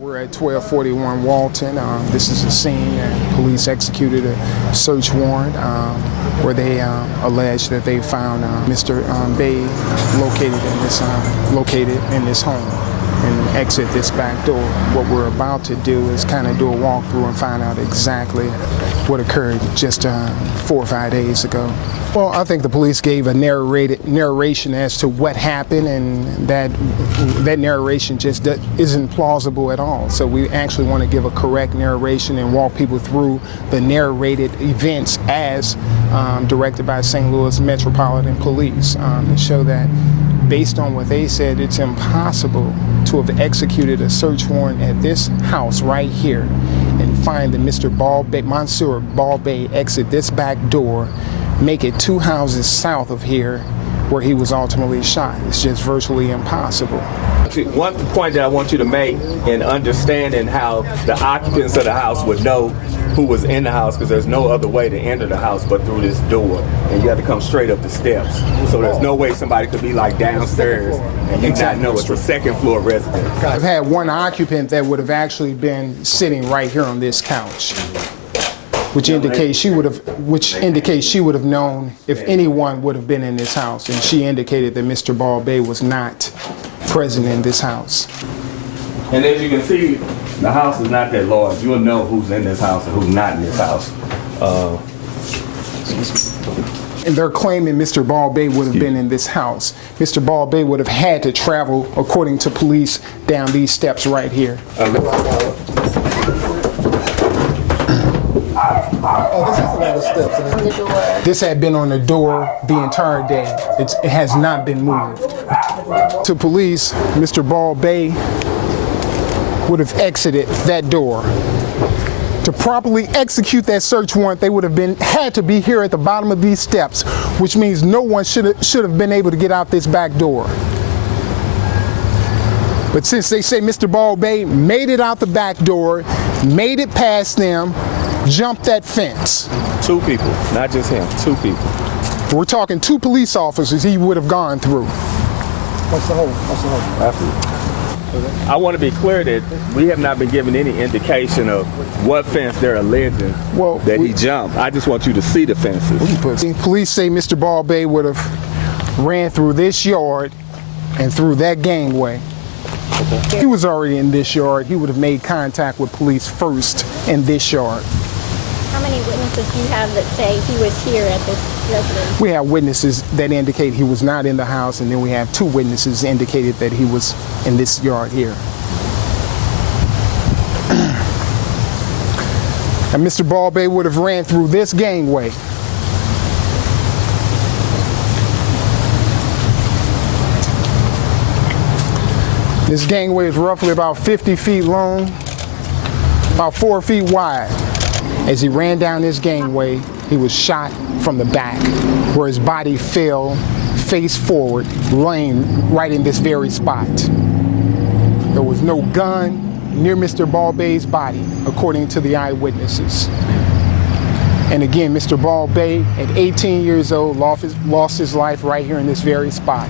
We're at 1241 Walton. This is a scene and police executed a search warrant where they allege that they found Mr. Bay located in this home and exit this back door. What we're about to do is kind of do a walkthrough and find out exactly what occurred just 4 or 5 days ago. Well, I think the police gave a narration as to what happened, and that narration just isn't plausible at all. So we actually want to give a correct narration and walk people through the narrated events as directed by St. Louis Metropolitan Police to show that based on what they said, it's impossible to have executed a search warrant at this house right here and find that Mr. Mansour Ball Bay exit this back door, make it 2 houses south of here where he was ultimately shot. It's just virtually impossible. One point that I want you to make in understanding how the occupants of the house would know who was in the house, because there's no other way to enter the house but through this door, and you have to come straight up the steps. So there's no way somebody could be like downstairs and you not know it's a second floor resident. I've had one occupant that would have actually been sitting right here on this couch, which indicates she would have known if anyone would have been in this house, and she indicated that Mr. Ball Bay was not present in this house. And as you can see, the house is not that large. You'll know who's in this house and who's not in this house. And they're claiming Mr. Ball Bay would have been in this house. Mr. Ball Bay would have had to travel, according to police, down these steps right here. Oh, this is a lot of steps in the door. This had been on the door the entire day. It has not been moved. To police, Mr. Ball Bay would have exited that door. To properly execute that search warrant, they would have had to be here at the bottom of these steps, which means no one should have been able to get out this back door. But since they say Mr. Ball Bay made it out the back door, made it past them, jumped that fence. 2 people, not just him, 2 people. We're talking 2 police officers he would have gone through. What's the hole? Absolutely. I want to be clear that we have not been given any indication of what fence they're alleging that he jumped. I just want you to see the fences. Police say Mr. Ball Bay would have ran through this yard and through that gangway. Okay. He was already in this yard. He would have made contact with police first in this yard. How many witnesses do you have that say he was here at this residence? We have witnesses that indicate he was not in the house, and then we have 2 witnesses indicated that he was in this yard here. And Mr. Ball Bay would have ran through this gangway. This gangway is roughly about 50 feet long, about 4 feet wide. As he ran down this gangway, he was shot from the back, where his body fell face forward, laying right in this very spot. There was no gun near Mr. Ball Bay's body, according to the eyewitnesses. And again, Mr. Ball Bay, at 18 years old, lost his life right here in this very spot.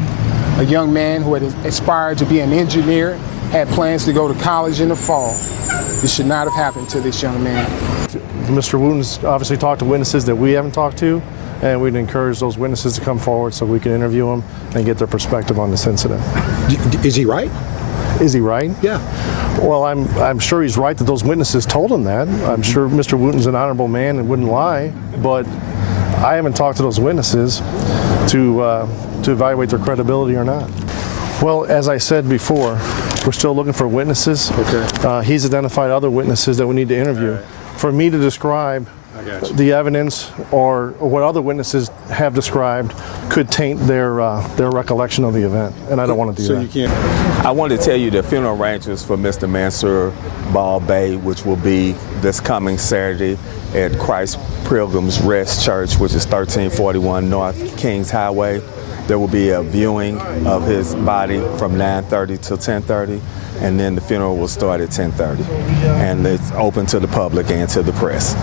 A young man who had aspired to be an engineer, had plans to go to college in the fall. This should not have happened to this young man. Mr. Wooten's obviously talked to witnesses that we haven't talked to, and we'd encourage those witnesses to come forward so we can interview them and get their perspective on this incident. Is he right? Is he right? Yeah. Well, I'm sure he's right that those witnesses told him that. I'm sure Mr. Wooten's an honorable man and wouldn't lie, but I haven't talked to those witnesses to evaluate their credibility or not. Well, as I said before, we're still looking for witnesses. Okay. He's identified other witnesses that we need to interview. For me to describe the evidence or what other witnesses have described could taint their recollection of the event, and I don't want to do that. You can't. I wanted to tell you the funeral arrangements for Mr. Mansour Ball Bay, which will be this coming Saturday at Christ Pilgrim's Rest Church, which is 1341 North Kings Highway. There will be a viewing of his body from 9:30 till 10:30, and then the funeral will start at 10:30. And it's open to the public and to the press.